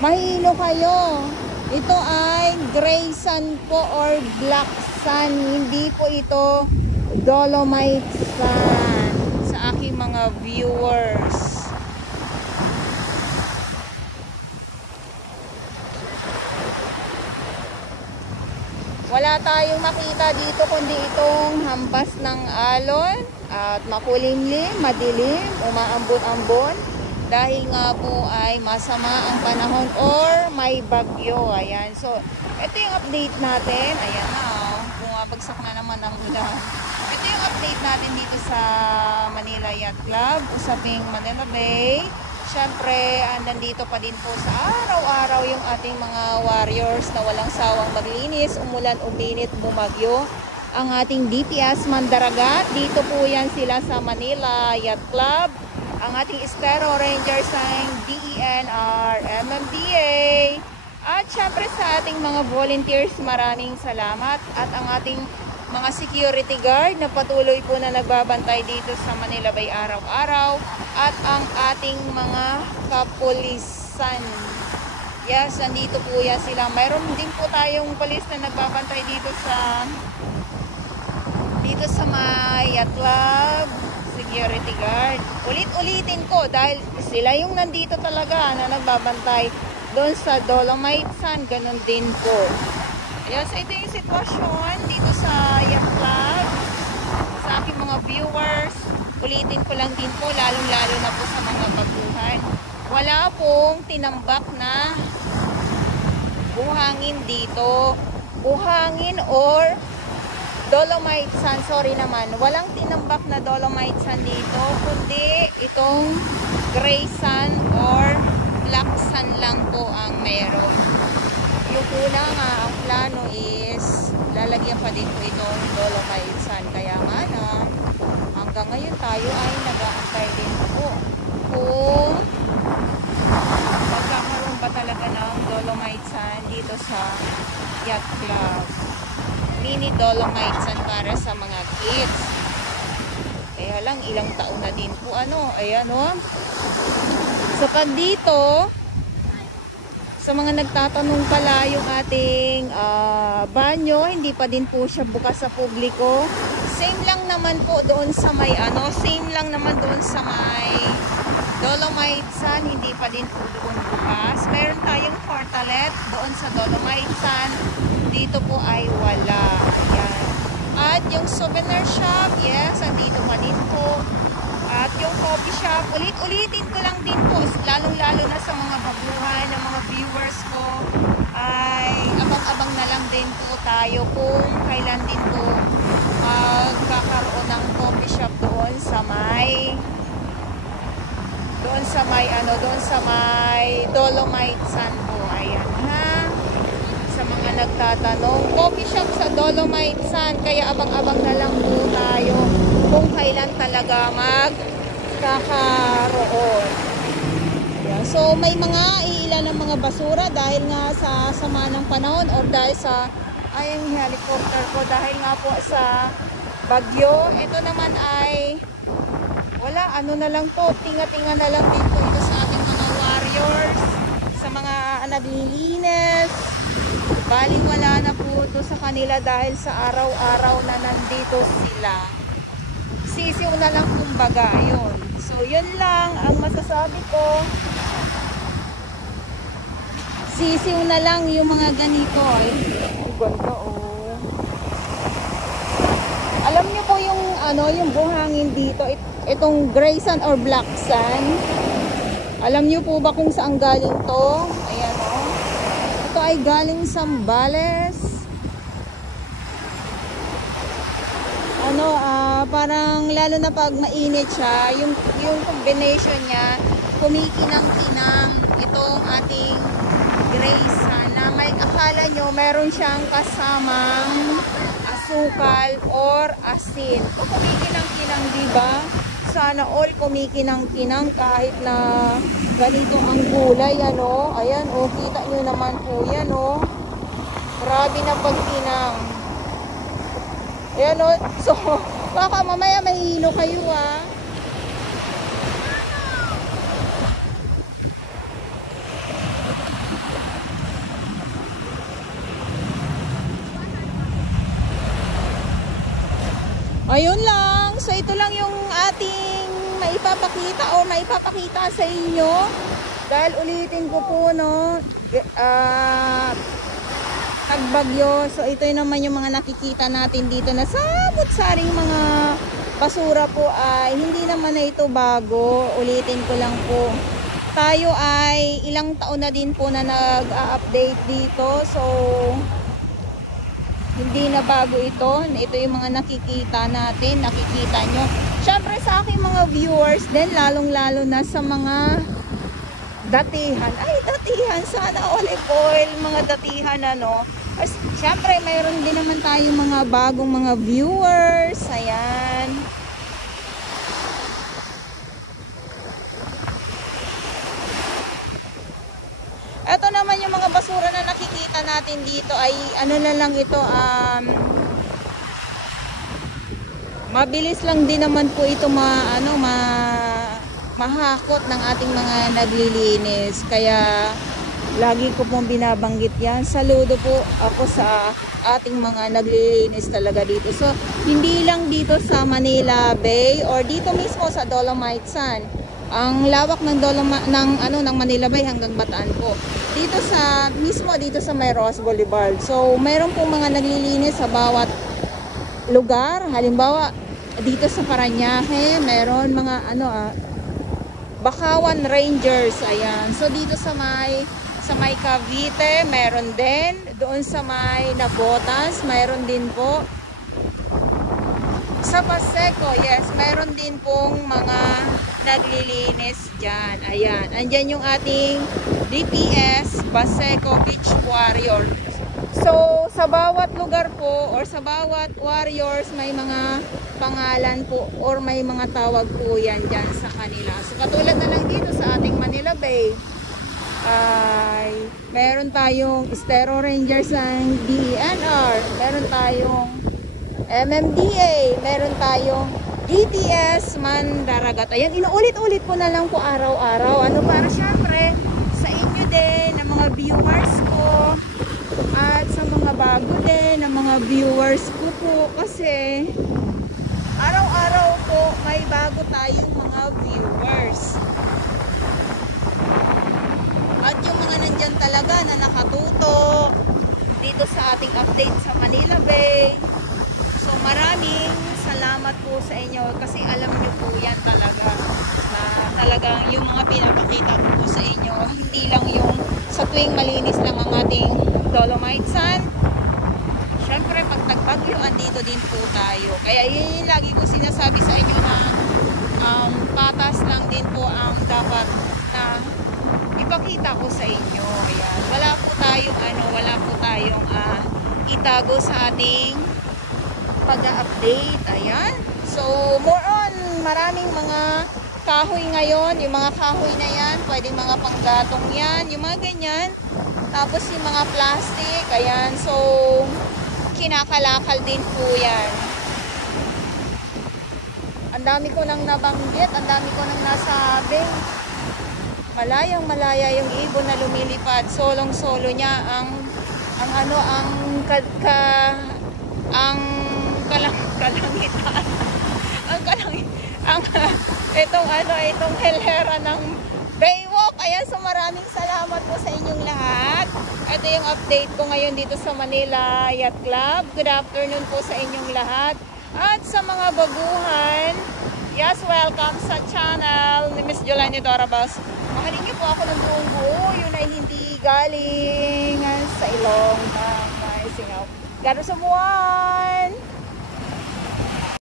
mahilo kayo. Ito ay gray sand po or black sand. Hindi po ito dolomite sand sa aking mga viewers. Wala tayong makita dito kundi itong hampas ng alon at makulimlim, madilim, umaambon-ambon dahil nga po ay masama ang panahon or may bagyo. Ayan. So, ito yung update natin. Ayan na. Bumabagsak na naman ang ulan. Ito yung update natin dito sa Manila Yacht Club, usaping Manila Bay. Siyempre, nandito pa din po sa araw-araw yung ating mga warriors na walang sawang maglinis, umulan, uminit, bumagyo. Ang ating DPS Mandaragat, dito po yan sila sa Manila Yacht Club. Ang ating Estero Rangers ng DENR, MMDA. At siyempre sa ating mga volunteers, maraming salamat. At ang ating mga security guard na patuloy po na nagbabantay dito sa Manila Bay araw-araw. At ang ating mga kapulisan. Yes, nandito po yan sila. Mayroon din po tayong pulis na nagbabantay dito sa may Yacht Club security guard. Ulit-ulitin ko dahil sila yung nandito talaga na nagbabantay doon sa Dolomite Sand. Ganon din po. Yes, ito yung sitwasyon dito sa Yacht Club. Sa aking mga viewers, ulitin ko lang din po, lalong-lalo na po sa mga baguhan. Wala pong tinambak na buhangin dito. Buhangin or dolomite sand, sorry naman. Walang tinambak na dolomite sand dito, kundi itong gray sand or black sand lang po ang meron. Yung una nga, ang plano is lalagyan pa din po itong dolomite sand. Kaya nga na, hanggang ngayon tayo ay nag-aantay din po kung magkakaroon ba talaga ng dolomite sand dito sa Yacht Club. Mini dolomite sand para sa mga kids. Kaya lang, ilang taon na din po ayan o. So pag dito, sa mga nagtatanong pala, yung ating banyo, hindi pa din po siya bukas sa publiko. Same lang naman po doon sa may same lang naman doon sa may dolomite sand, hindi pa din po doon bukas. Meron tayong portalet doon sa dolomite sand, dito po ay wala. Ayan. At yung souvenir shop, yes, andito pa din po. At yung coffee shop, ulit-ulitin ko lang din po, lalong-lalo na sa mga baguhan ng mga viewers ko, ay abang-abang na lang din po tayo kung kailan din po magkakaroon ng coffee shop doon sa may dolomite sand po. Ayan ha, sa mga nagtatanong, coffee shop sa dolomite sand, kaya abang-abang na lang po tayo kung kailan talaga magkakaroon. Yeah. So may mga ilan ng mga basura dahil nga sa sama ng panahon or dahil sa yung helicopter ko dahil nga po sa bagyo. Ito naman ay wala, na lang to, tinga-tinga na lang dito ito sa ating mga warriors, sa mga naglilinis. Bali wala na po ito sa kanila dahil sa araw-araw na nandito sila. Sisiw na lang kumbaga, yun. So yun lang ang masasabi ko. Sisiw na lang yung mga ganito. Ganda oh. Alam niyo po yung yung buhangin dito, itong gray sand or black sand. Alam niyo po ba kung saan galing to? Ayan oh. Ito ay galing sa Zambales. Parang lalo na pag mainit siya, yung combination niya, kumikinang-kinang itong ating gray sand na may akala nyo meron siyang kasamang asukal or asin. O kumikinang-kinang, diba? Sana all kumikinang-kinang kahit na ganito ang gulay, Ayan, kita nyo naman po yan, Grabe na pagkinang. Ayan, So, baka mamaya mahihilo kayo, Ayun lang. So ito lang yung ating maipapakita sa inyo. Dahil ulitin ko po, no, tagbagyo. So ito naman yung mga nakikita natin dito na samot-saring mga basura po ay hindi naman na ito bago. Ulitin ko lang po. Tayo ay ilang taon na din po na nag-update dito. So hindi na bago ito. Ito yung mga nakikita natin, nakikita nyo. Syempre sa aking mga viewers din, lalong-lalo na sa mga datihan. Ay, datihan. Sana olive oil, mga datihan, ano. Syempre, mayroon din naman tayo mga bagong mga viewers. Ayan. Ito naman yung mga basura na nakikita natin dito ay ano na lang ito, mabilis lang din naman po ito mahakot ng ating mga naglilinis. Kaya lagi ko pong binabanggit yan. Saludo po ako sa ating mga naglilinis talaga dito. So hindi lang dito sa Manila Bay or dito mismo sa Dolomite Sun. Ang lawak ng ng Manila Bay hanggang Bataan po. Dito sa May Ross Boulevard. So, mayroon pong mga naglilinis sa bawat lugar. Halimbawa, dito sa Parañaque, mayroon mga Bakawan Rangers. Ayan. So, dito sa may Cavite, mayroon din. Doon sa may Nabotas, mayroon din po. Sa Paseco, yes, mayroon din pong mga naglilinis dyan. Ayan, andyan yung ating DPS Paseco Beach Warrior. So, sa bawat lugar po or sa bawat warriors may mga pangalan po or may mga tawag po yan dyan sa kanila. So, katulad na lang dito sa ating Manila Bay ay meron tayong Estero Rangers ng DENR, meron tayong MMDA, meron tayong DTS Mandaragat. Ayan, inuulit-ulit ko na lang po araw-araw. Para syempre sa inyo din, ng mga viewers ko at sa mga bago din, ng mga viewers ko po. Kasi araw-araw po may bago tayong mga viewers. At yung mga nandyan talaga na nakatuto dito sa ating update sa Manila Bay. So maraming salamat po sa inyo kasi alam nyo po yan talaga na talagang yung mga pinapakita ko po sa inyo hindi lang yung sa tuwing malinis lang ang ating Dolomite Sun. Syempre pag nagbagyo andito din po tayo. Kaya yun yung lagi ko sinasabi sa inyo na patas lang din po ang dapat na ipakita ko sa inyo. Ayan. Wala po tayong itago sa ating pag-update. Ayan. So, more on, maraming mga kahoy ngayon. Yung mga kahoy na yan, pwedeng mga panggatong yan. Yung mga ganyan. Tapos yung mga plastic. Ayan. So, kinakalakal din po yan. Ang dami ko nang nabanggit. Ang dami ko nang nasabi. Malayang malaya yung ibon na lumilipad. Solong-solo niya ang kalangitan. Itong helera ng Baywalk. Ayan, so maraming salamat po sa inyong lahat. Ito yung update ko ngayon dito sa Manila Yacht Club. Good afternoon po sa inyong lahat. At sa mga baguhan, yes, welcome sa channel ni Miss Jolani Dorabas. Mahalin niyo po ako ng buong buo. Yun ay hindi galing sa ilong na may singaw. God bless everyone!